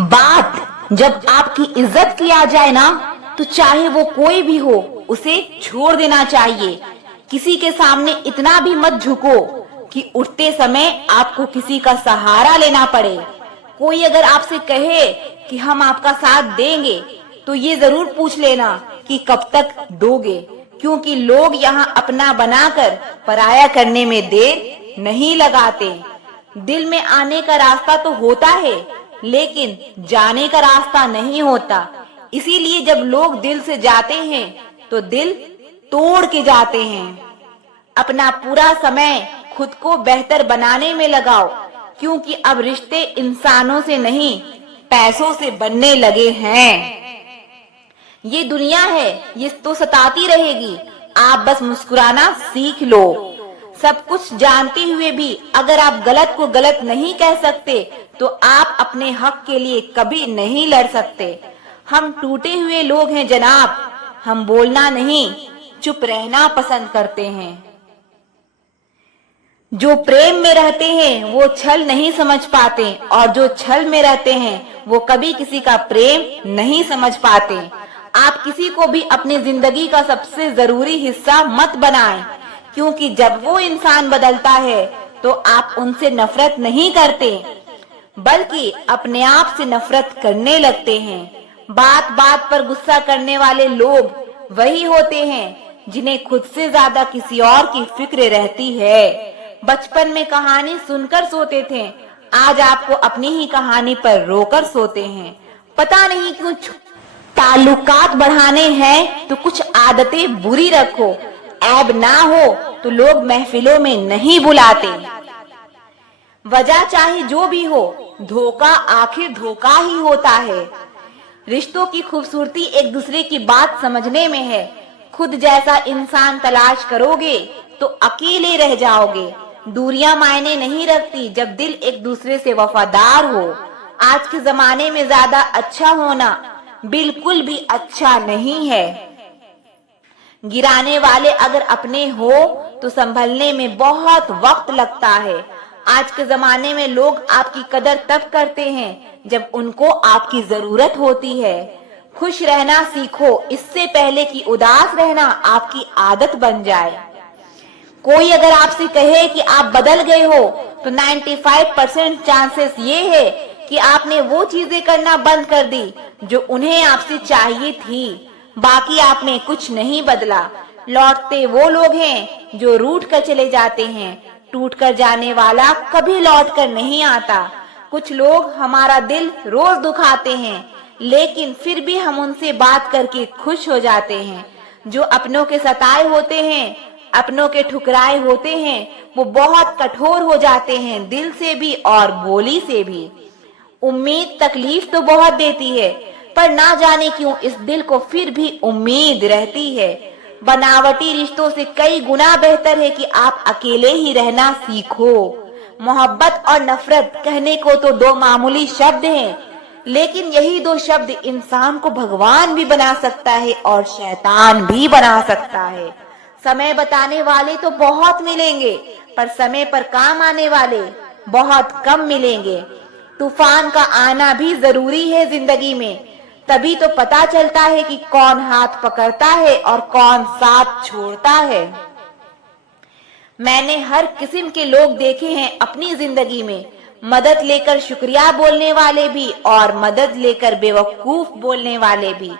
बात जब आपकी इज्जत किया जाए ना, तो चाहे वो कोई भी हो, उसे छोड़ देना चाहिए। किसी के सामने इतना भी मत झुको कि उठते समय आपको किसी का सहारा लेना पड़े। कोई अगर आपसे कहे कि हम आपका साथ देंगे, तो ये जरूर पूछ लेना कि कब तक दोगे, क्योंकि लोग यहाँ अपना बनाकर पराया करने में देर नहीं लगाते। दिल में आने का रास्ता तो होता है, लेकिन जाने का रास्ता नहीं होता। इसीलिए जब लोग दिल से जाते हैं तो दिल तोड़ के जाते हैं। अपना पूरा समय खुद को बेहतर बनाने में लगाओ, क्योंकि अब रिश्ते इंसानों से नहीं, पैसों से बनने लगे हैं। ये दुनिया है, ये तो सताती रहेगी। आप बस मुस्कुराना सीख लो। सब कुछ जानते हुए भी अगर आप गलत को गलत नहीं कह सकते, तो आप अपने हक के लिए कभी नहीं लड़ सकते। हम टूटे हुए लोग हैं जनाब, हम बोलना नहीं, चुप रहना पसंद करते हैं। जो प्रेम में रहते हैं वो छल नहीं समझ पाते, और जो छल में रहते हैं वो कभी किसी का प्रेम नहीं समझ पाते। आप किसी को भी अपनी जिंदगी का सबसे जरूरी हिस्सा मत बनाएं, क्योंकि जब वो इंसान बदलता है तो आप उनसे नफरत नहीं करते, बल्कि अपने आप से नफरत करने लगते हैं। बात बात पर गुस्सा करने वाले लोग वही होते हैं जिन्हें खुद से ज्यादा किसी और की फिक्र रहती है। बचपन में कहानी सुनकर सोते थे, आज आपको अपनी ही कहानी पर रोकर सोते हैं। पता नहीं क्यों ताल्लुकात बढ़ाने हैं तो कुछ आदतें बुरी रखो। ऐब ना हो तो लोग महफिलों में नहीं बुलाते। वजह चाहे जो भी हो, धोखा आखिर धोखा ही होता है। रिश्तों की खूबसूरती एक दूसरे की बात समझने में है। खुद जैसा इंसान तलाश करोगे तो अकेले रह जाओगे। दूरियां मायने नहीं रखती जब दिल एक दूसरे से वफादार हो। आज के जमाने में ज्यादा अच्छा होना बिल्कुल भी अच्छा नहीं है। गिराने वाले अगर अपने हो तो संभलने में बहुत वक्त लगता है। आज के जमाने में लोग आपकी कदर तब करते हैं जब उनको आपकी जरूरत होती है। खुश रहना सीखो, इससे पहले कि उदास रहना आपकी आदत बन जाए। कोई अगर आपसे कहे कि आप बदल गए हो, तो 95% चांसेस ये है कि आपने वो चीजें करना बंद कर दी जो उन्हें आपसे चाहिए थी। बाकी आपने कुछ नहीं बदला। लौटते वो लोग हैं जो रूठ कर चले जाते हैं। टूट कर जाने वाला कभी लौट कर नहीं आता। कुछ लोग हमारा दिल रोज दुखाते हैं, लेकिन फिर भी हम उनसे बात करके खुश हो जाते हैं। जो अपनों के सताए होते हैं, अपनों के ठुकराए होते हैं, वो बहुत कठोर हो जाते हैं, दिल से भी और बोली से भी। उम्मीद तकलीफ तो बहुत देती है, पर ना जाने क्यों इस दिल को फिर भी उम्मीद रहती है। बनावटी रिश्तों से कई गुना बेहतर है कि आप अकेले ही रहना सीखो। मोहब्बत और नफरत कहने को तो दो मामूली शब्द हैं, लेकिन यही दो शब्द इंसान को भगवान भी बना सकता है और शैतान भी बना सकता है। समय बताने वाले तो बहुत मिलेंगे, पर समय पर काम आने वाले बहुत कम मिलेंगे। तूफान का आना भी जरूरी है जिंदगी में, तभी तो पता चलता है कि कौन हाथ पकड़ता है और कौन साथ छोड़ता है। मैंने हर किस्म के लोग देखे हैं अपनी जिंदगी में, मदद लेकर शुक्रिया बोलने वाले भी और मदद लेकर बेवकूफ बोलने वाले भी।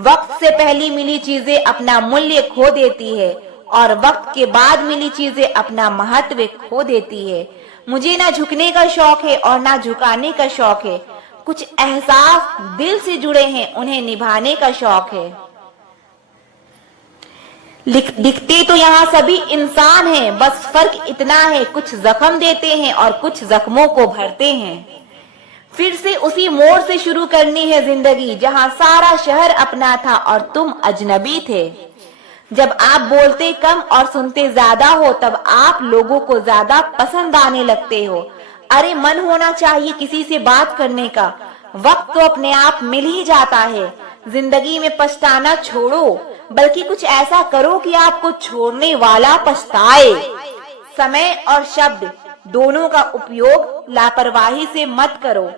वक्त से पहले मिली चीजें अपना मूल्य खो देती है, और वक्त के बाद मिली चीजें अपना महत्व खो देती है। मुझे ना झुकने का शौक है और ना झुकाने का शौक है। कुछ एहसास दिल से जुड़े हैं, उन्हें निभाने का शौक है। दिखते तो यहाँ सभी इंसान हैं, बस फर्क इतना है कुछ जख्म देते हैं और कुछ जख्मों को भरते हैं। फिर से उसी मोड़ से शुरू करनी है जिंदगी जहाँ सारा शहर अपना था और तुम अजनबी थे। जब आप बोलते कम और सुनते ज्यादा हो, तब आप लोगों को ज्यादा पसंद आने लगते हो। अरे मन होना चाहिए किसी से बात करने का, वक्त तो अपने आप मिल ही जाता है। जिंदगी में पछताना छोड़ो, बल्कि कुछ ऐसा करो कि आपको छोड़ने वाला पछताए। समय और शब्द दोनों का उपयोग लापरवाही से मत करो।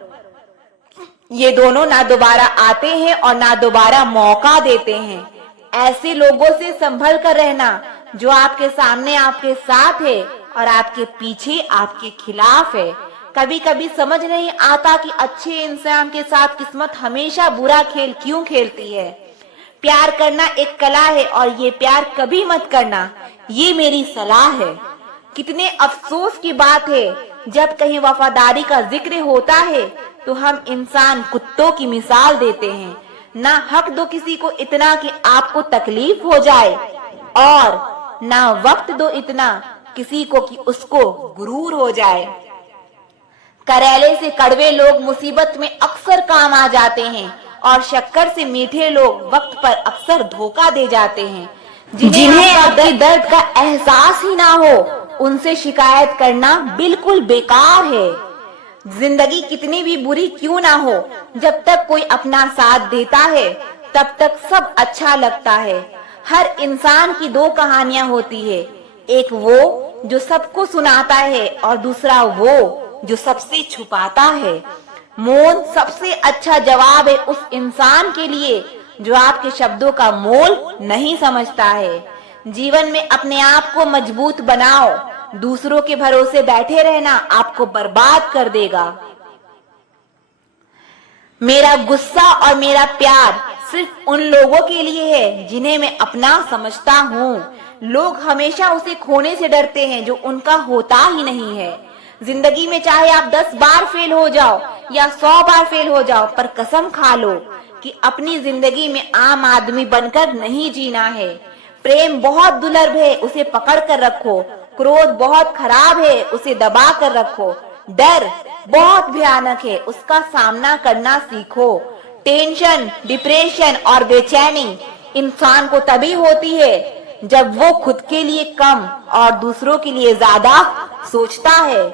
ये दोनों ना दोबारा आते हैं और ना दोबारा मौका देते हैं। ऐसे लोगों से संभल कर रहना जो आपके सामने आपके साथ है और आपके पीछे आपके खिलाफ है। कभी कभी समझ नहीं आता कि अच्छे इंसान के साथ किस्मत हमेशा बुरा खेल क्यों खेलती है। प्यार करना एक कला है और ये प्यार कभी मत करना, ये मेरी सलाह है। कितने अफसोस की बात है, जब कहीं वफादारी का जिक्र होता है तो हम इंसान कुत्तों की मिसाल देते हैं। ना हक दो किसी को इतना कि आपको तकलीफ हो जाए और ना वक्त दो इतना किसी को कि उसको गुरूर हो जाए। करेले से कड़वे लोग मुसीबत में अक्सर काम आ जाते हैं और शक्कर से मीठे लोग वक्त पर अक्सर धोखा दे जाते हैं। जिन्हें आपके दर्द का एहसास ही ना हो, उनसे शिकायत करना बिल्कुल बेकार है। जिंदगी कितनी भी बुरी क्यों ना हो, जब तक कोई अपना साथ देता है तब तक सब अच्छा लगता है। हर इंसान की दो कहानियां होती है, एक वो जो सबको सुनाता है और दूसरा वो जो सबसे छुपाता है। मौन सबसे अच्छा जवाब है उस इंसान के लिए जो आपके शब्दों का मोल नहीं समझता है। जीवन में अपने आप को मजबूत बनाओ, दूसरों के भरोसे बैठे रहना आपको बर्बाद कर देगा। मेरा गुस्सा और मेरा प्यार सिर्फ उन लोगों के लिए है जिन्हें मैं अपना समझता हूँ। लोग हमेशा उसे खोने से डरते हैं जो उनका होता ही नहीं है। जिंदगी में चाहे आप 10 बार फेल हो जाओ या 100 बार फेल हो जाओ, पर कसम खा लो कि अपनी जिंदगी में आम आदमी बनकर नहीं जीना है। प्रेम बहुत दुर्लभ है, उसे पकड़ कर रखो। क्रोध बहुत खराब है, उसे दबा कर रखो। डर बहुत भयानक है, उसका सामना करना सीखो। टेंशन, डिप्रेशन और बेचैनी इंसान को तभी होती है जब वो खुद के लिए कम और दूसरों के लिए ज्यादा सोचता है।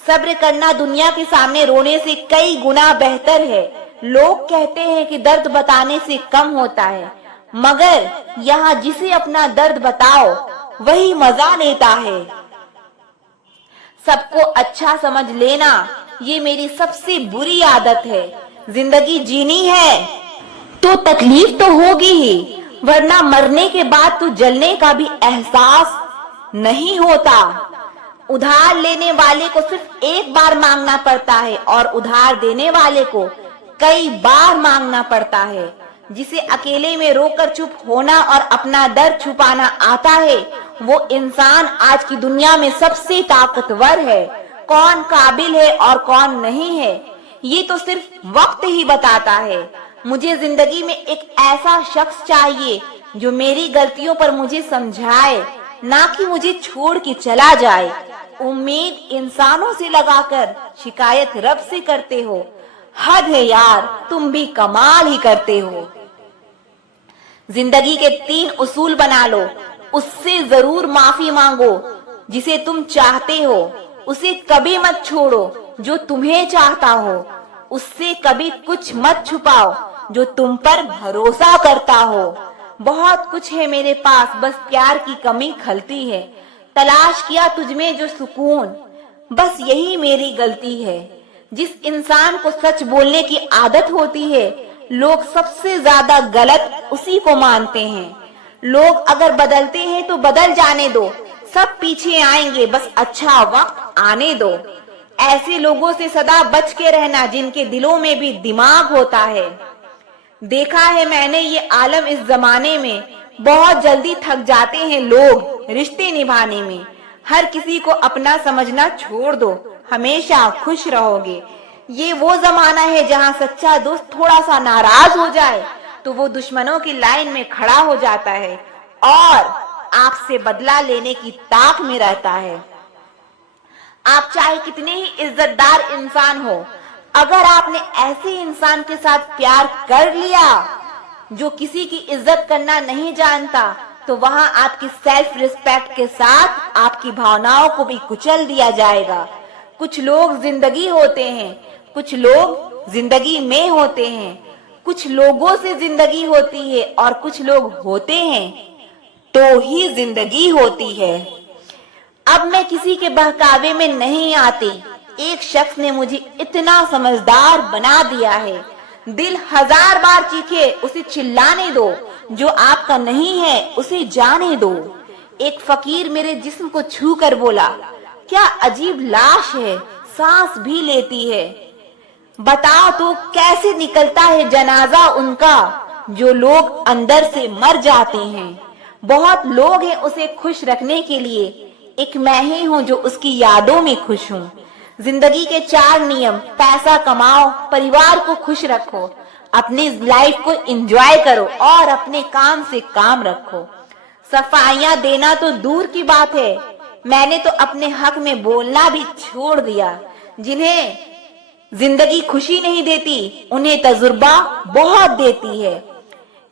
सब्र करना दुनिया के सामने रोने से कई गुना बेहतर है। लोग कहते हैं कि दर्द बताने से कम होता है, मगर यहाँ जिसे अपना दर्द बताओ वही मजा लेता है। सबको अच्छा समझ लेना ये मेरी सबसे बुरी आदत है। जिंदगी जीनी है तो तकलीफ तो होगी ही, वरना मरने के बाद तो जलने का भी एहसास नहीं होता। उधार लेने वाले को सिर्फ एक बार मांगना पड़ता है और उधार देने वाले को कई बार मांगना पड़ता है। जिसे अकेले में रोकर चुप होना और अपना दर्द छुपाना आता है, वो इंसान आज की दुनिया में सबसे ताकतवर है। कौन काबिल है और कौन नहीं है, ये तो सिर्फ वक्त ही बताता है। मुझे जिंदगी में एक ऐसा शख्स चाहिए जो मेरी गलतियों पर मुझे समझाए, ना कि मुझे छोड़ के चला जाए। उम्मीद इंसानों से लगाकर शिकायत रब से करते हो। हद है यार, तुम भी कमाल ही करते हो। जिंदगी के 3 उसूल बना लो, उससे जरूर माफी मांगो। जिसे तुम चाहते हो उसे कभी मत छोड़ो जो तुम्हें चाहता हो। उससे कभी कुछ मत छुपाओ जो तुम पर भरोसा करता हो। बहुत कुछ है मेरे पास, बस प्यार की कमी खलती है। तलाश किया तुझमें जो सुकून, बस यही मेरी गलती है। जिस इंसान को सच बोलने की आदत होती है, लोग सबसे ज्यादा गलत उसी को मानते हैं। लोग अगर बदलते हैं तो बदल जाने दो, सब पीछे आएंगे, बस अच्छा वक्त आने दो। ऐसे लोगों से सदा बच के रहना जिनके दिलों में भी दिमाग होता है। देखा है मैंने ये आलम इस जमाने में, बहुत जल्दी थक जाते हैं लोग रिश्ते निभाने में। हर किसी को अपना समझना छोड़ दो, हमेशा खुश रहोगे। ये वो जमाना है जहाँ सच्चा दोस्त थोड़ा सा नाराज हो जाए तो वो दुश्मनों की लाइन में खड़ा हो जाता है और आपसे बदला लेने की ताक में रहता है। आप चाहे कितने ही इज्जतदार इंसान हो, अगर आपने ऐसे इंसान के साथ प्यार कर लिया जो किसी की इज्जत करना नहीं जानता, तो वहां आपकी सेल्फ रिस्पेक्ट के साथ आपकी भावनाओं को भी कुचल दिया जाएगा। कुछ लोग जिंदगी होते हैं, कुछ लोग जिंदगी में होते हैं। कुछ लोगों से जिंदगी होती है और कुछ लोग होते हैं तो ही जिंदगी होती है। अब मैं किसी के बहकावे में नहीं आती, एक शख्स ने मुझे इतना समझदार बना दिया है। दिल 1000 बार चीखे, उसे चिल्लाने दो। जो आपका नहीं है उसे जाने दो। एक फकीर मेरे जिस्म को छू कर बोला, क्या अजीब लाश है, सांस भी लेती है। बताओ तो कैसे निकलता है जनाजा उनका, जो लोग अंदर से मर जाते हैं। बहुत लोग हैं उसे खुश रखने के लिए, एक मैं ही हूं जो उसकी यादों में खुश हूं। जिंदगी के 4 नियम, पैसा कमाओ, परिवार को खुश रखो, अपनी लाइफ को एंजॉय करो और अपने काम से काम रखो। सफाइयां देना तो दूर की बात है, मैंने तो अपने हक में बोलना भी छोड़ दिया। जिन्हें जिंदगी खुशी नहीं देती, उन्हें तजुर्बा बहुत देती है।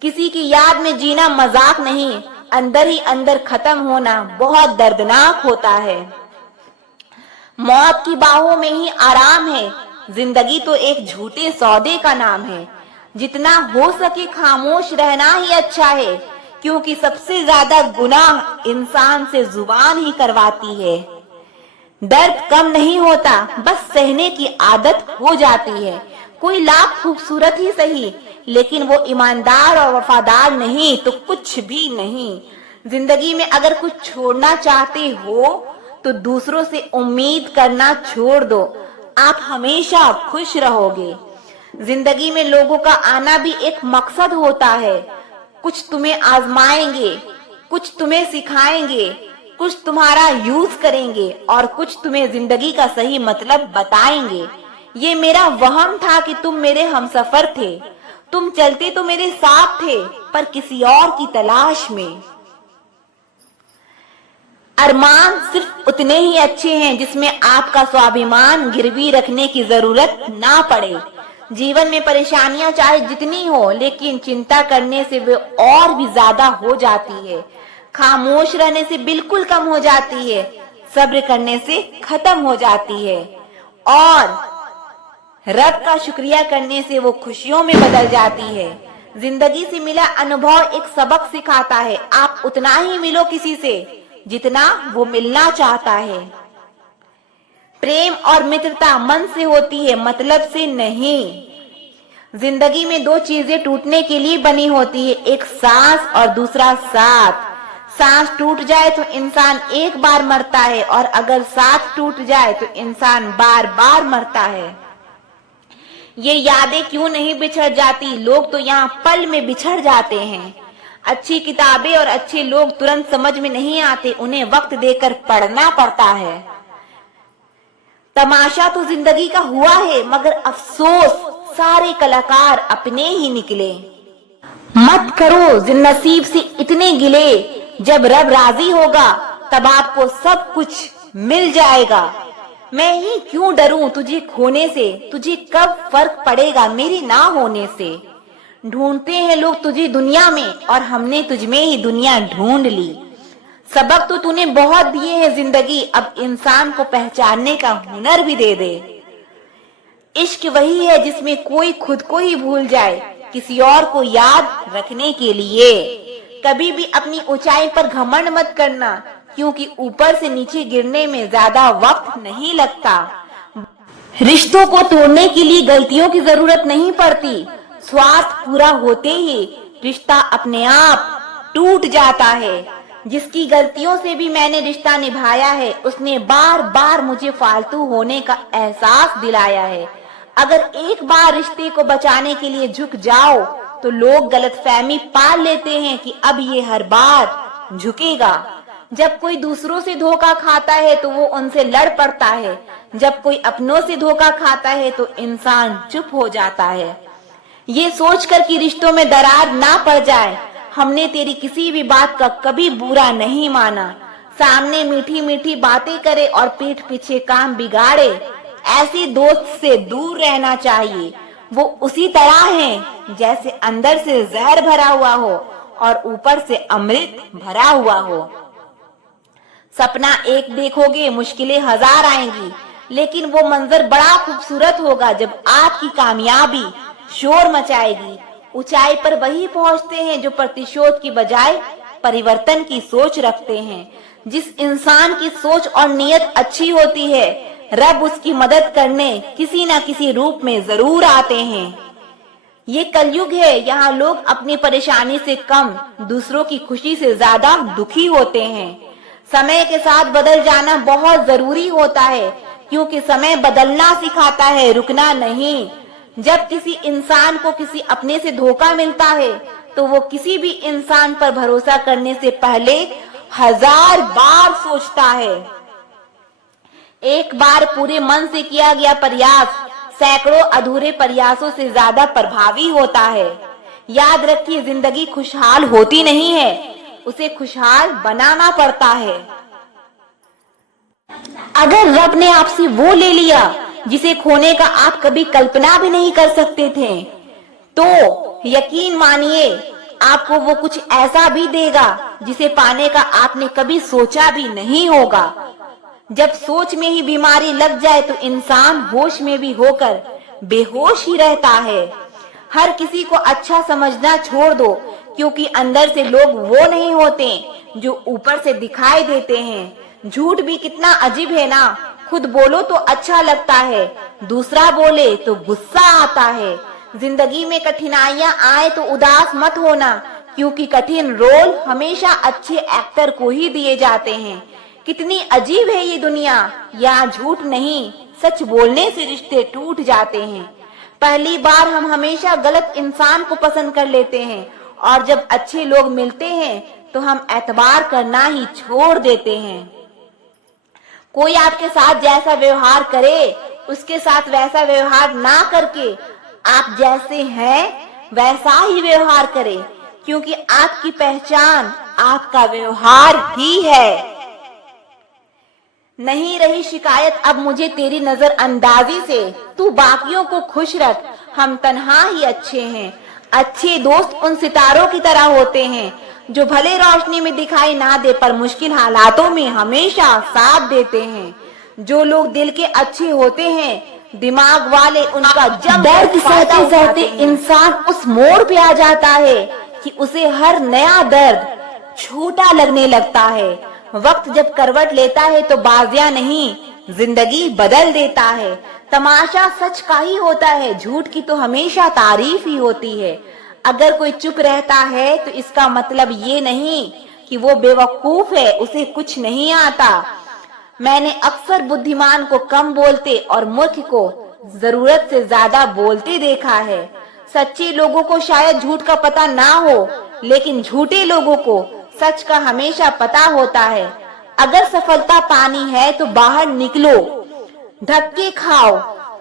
किसी की याद में जीना मजाक नहीं, अंदर ही अंदर खत्म होना बहुत दर्दनाक होता है। मौत की बाहों में ही आराम है, जिंदगी तो एक झूठे सौदे का नाम है। जितना हो सके खामोश रहना ही अच्छा है, क्योंकि सबसे ज्यादा गुनाह इंसान से जुबान ही करवाती है। दर्द कम नहीं होता, बस सहने की आदत हो जाती है। कोई लाख खूबसूरत ही सही, लेकिन वो ईमानदार और वफादार नहीं तो कुछ भी नहीं। जिंदगी में अगर कुछ छोड़ना चाहते हो तो दूसरों से उम्मीद करना छोड़ दो, आप हमेशा खुश रहोगे। जिंदगी में लोगों का आना भी एक मकसद होता है। कुछ तुम्हें आजमाएंगे, कुछ तुम्हें सिखाएंगे, कुछ तुम्हारा यूज करेंगे और कुछ तुम्हें जिंदगी का सही मतलब बताएंगे। ये मेरा वहम था कि तुम मेरे हमसफर थे, तुम चलते तो मेरे साथ थे, पर किसी और की तलाश में। अरमान सिर्फ उतने ही अच्छे हैं जिसमें आपका स्वाभिमान गिरवी रखने की जरूरत ना पड़े। जीवन में परेशानियां चाहे जितनी हो, लेकिन चिंता करने से वे और भी ज्यादा हो जाती है। खामोश रहने से बिल्कुल कम हो जाती है, सब्र करने से खत्म हो जाती है और रब का शुक्रिया करने से वो खुशियों में बदल जाती है। जिंदगी से मिला अनुभव एक सबक सिखाता है, आप उतना ही मिलो किसी से जितना वो मिलना चाहता है। प्रेम और मित्रता मन से होती है, मतलब से नहीं। जिंदगी में 2 चीजें टूटने के लिए बनी होती है, एक सांस और दूसरा साथ। सांस टूट जाए तो इंसान एक बार मरता है और अगर साथ टूट जाए तो इंसान बार बार मरता है। ये यादें क्यों नहीं बिछड़ जाती, लोग तो यहाँ पल में बिछड़ जाते हैं। अच्छी किताबें और अच्छे लोग तुरंत समझ में नहीं आते, उन्हें वक्त देकर पढ़ना पड़ता है। तमाशा तो जिंदगी का हुआ है, मगर अफसोस सारे कलाकार अपने ही निकले। मत करो नसीब से इतने गिले, जब रब राजी होगा तब आपको सब कुछ मिल जाएगा। मैं ही क्यों डरूं तुझे खोने से, तुझे कब फर्क पड़ेगा मेरे ना होने से। ढूंढते हैं लोग तुझे दुनिया में और हमने तुझमें ही दुनिया ढूंढ ली। सबक तो तूने बहुत दिए हैं जिंदगी, अब इंसान को पहचानने का हुनर भी दे दे। इश्क वही है जिसमें कोई खुद को ही भूल जाए किसी और को याद रखने के लिए। कभी भी अपनी ऊंचाई पर घमंड मत करना, क्योंकि ऊपर से नीचे गिरने में ज्यादा वक्त नहीं लगता। रिश्तों को तोड़ने के लिए गलतियों की जरूरत नहीं पड़ती, स्वार्थ पूरा होते ही रिश्ता अपने आप टूट जाता है। जिसकी गलतियों से भी मैंने रिश्ता निभाया है, उसने बार बार मुझे फालतू होने का एहसास दिलाया है। अगर एक बार रिश्ते को बचाने के लिए झुक जाओ तो लोग गलतफहमी पाल लेते हैं कि अब ये हर बार झुकेगा। जब कोई दूसरों से धोखा खाता है तो वो उनसे लड़ पड़ता है, जब कोई अपनों से धोखा खाता है तो इंसान चुप हो जाता है। ये सोचकर कि रिश्तों में दरार ना पड़ जाए, हमने तेरी किसी भी बात का कभी बुरा नहीं माना। सामने मीठी मीठी बातें करे और पीठ पीछे काम बिगाड़े, ऐसे दोस्त से दूर रहना चाहिए। वो उसी तरह हैं जैसे अंदर से जहर भरा हुआ हो और ऊपर से अमृत भरा हुआ हो। सपना एक देखोगे, मुश्किलें 1000 आएंगी, लेकिन वो मंजर बड़ा खूबसूरत होगा जब आपकी कामयाबी शोर मचाएगी। ऊंचाई पर वही पहुंचते हैं जो प्रतिशोध की बजाय परिवर्तन की सोच रखते हैं। जिस इंसान की सोच और नीयत अच्छी होती है रब उसकी मदद करने किसी न किसी रूप में जरूर आते हैं। ये कलयुग है, यहाँ लोग अपनी परेशानी से कम दूसरों की खुशी से ज्यादा दुखी होते हैं। समय के साथ बदल जाना बहुत जरूरी होता है, क्योंकि समय बदलना सिखाता है, रुकना नहीं। जब किसी इंसान को किसी अपने से धोखा मिलता है तो वो किसी भी इंसान पर भरोसा करने से पहले 1000 बार सोचता है। एक बार पूरे मन से किया गया प्रयास सैकड़ों अधूरे प्रयासों से ज्यादा प्रभावी होता है। याद रखिए, जिंदगी खुशहाल होती नहीं है, उसे खुशहाल बनाना पड़ता है। अगर रब ने आपसे वो ले लिया जिसे खोने का आप कभी कल्पना भी नहीं कर सकते थे, तो यकीन मानिए आपको वो कुछ ऐसा भी देगा जिसे पाने का आपने कभी सोचा भी नहीं होगा। जब सोच में ही बीमारी लग जाए तो इंसान होश में भी होकर बेहोश ही रहता है। हर किसी को अच्छा समझना छोड़ दो, क्योंकि अंदर से लोग वो नहीं होते जो ऊपर से दिखाई देते हैं। झूठ भी कितना अजीब है ना, खुद बोलो तो अच्छा लगता है, दूसरा बोले तो गुस्सा आता है। जिंदगी में कठिनाइयां आए तो उदास मत होना, क्योंकि कठिन रोल हमेशा अच्छे एक्टर को ही दिए जाते हैं। कितनी अजीब है ये दुनिया, यहाँ झूठ नहीं, सच बोलने से रिश्ते टूट जाते हैं। पहली बार हम हमेशा गलत इंसान को पसंद कर लेते हैं, और जब अच्छे लोग मिलते हैं तो हम एतबार करना ही छोड़ देते हैं। कोई आपके साथ जैसा व्यवहार करे, उसके साथ वैसा व्यवहार ना करके आप जैसे हैं वैसा ही व्यवहार करे, क्योंकि आपकी पहचान आपका व्यवहार ही है। नहीं रही शिकायत अब मुझे तेरी नजर अंदाजी से, तू बाकियों को खुश रख, हम तन्हा ही अच्छे हैं। अच्छे दोस्त उन सितारों की तरह होते हैं जो भले रोशनी में दिखाई ना दे पर मुश्किल हालातों में हमेशा साथ देते हैं। जो लोग दिल के अच्छे होते हैं, दिमाग वाले, उनका जब दर्द सहते सहते इंसान उस मोड़ पे आ जाता है कि उसे हर नया दर्द छोटा लगने लगता है। वक्त जब करवट लेता है तो बाजियां नहीं, जिंदगी बदल देता है। तमाशा सच का ही होता है, झूठ की तो हमेशा तारीफ ही होती है। अगर कोई चुप रहता है तो इसका मतलब ये नहीं कि वो बेवकूफ है, उसे कुछ नहीं आता। मैंने अक्सर बुद्धिमान को कम बोलते और मूर्ख को जरूरत से ज्यादा बोलते देखा है। सच्चे लोगों को शायद झूठ का पता ना हो, लेकिन झूठे लोगों को सच का हमेशा पता होता है। अगर सफलता पानी है तो बाहर निकलो, धक्के खाओ,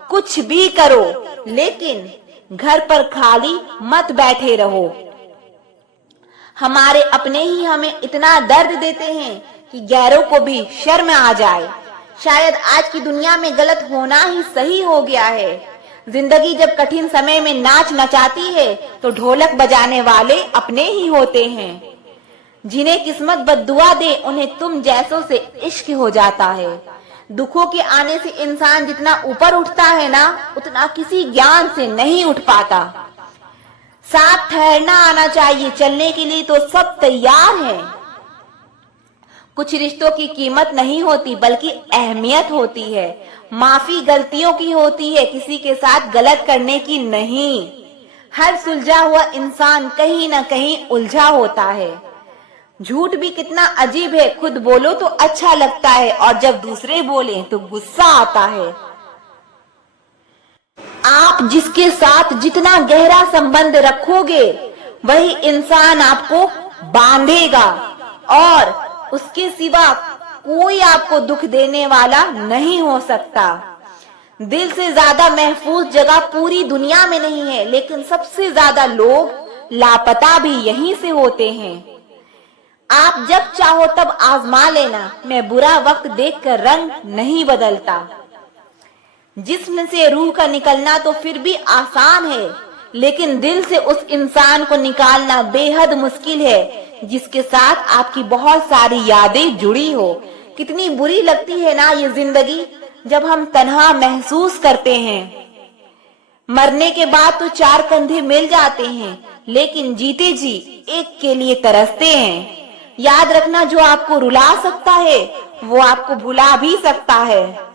कुछ भी करो, लेकिन घर पर खाली मत बैठे रहो। हमारे अपने ही हमें इतना दर्द देते हैं कि गैरों को भी शर्म आ जाए। शायद आज की दुनिया में गलत होना ही सही हो गया है। जिंदगी जब कठिन समय में नाच नचाती है तो ढोलक बजाने वाले अपने ही होते हैं। जिन्हें किस्मत बद्दुआ दे उन्हें तुम जैसों से इश्क हो जाता है। दुखों के आने से इंसान जितना ऊपर उठता है ना, उतना किसी ज्ञान से नहीं उठ पाता। साथ ठहरना आना चाहिए, चलने के लिए तो सब तैयार हैं। कुछ रिश्तों की कीमत नहीं होती बल्कि अहमियत होती है। माफी गलतियों की होती है, किसी के साथ गलत करने की नहीं। हर सुलझा हुआ इंसान कहीं न कहीं उलझा होता है। झूठ भी कितना अजीब है, खुद बोलो तो अच्छा लगता है और जब दूसरे बोले तो गुस्सा आता है। आप जिसके साथ जितना गहरा संबंध रखोगे वही इंसान आपको बांधेगा, और उसके सिवा कोई आपको दुख देने वाला नहीं हो सकता। दिल से ज्यादा महफूज जगह पूरी दुनिया में नहीं है, लेकिन सबसे ज्यादा लोग लापता भी यहीं से होते हैं। आप जब चाहो तब आजमा लेना, मैं बुरा वक्त देखकर रंग नहीं बदलता। जिस्म से रूह का निकलना तो फिर भी आसान है, लेकिन दिल से उस इंसान को निकालना बेहद मुश्किल है जिसके साथ आपकी बहुत सारी यादें जुड़ी हो। कितनी बुरी लगती है ना ये जिंदगी जब हम तन्हा महसूस करते हैं। मरने के बाद तो चार कंधे मिल जाते हैं, लेकिन जीते जी एक के लिए तरसते हैं। याद रखना, जो आपको रुला सकता है वो आपको भुला भी सकता है।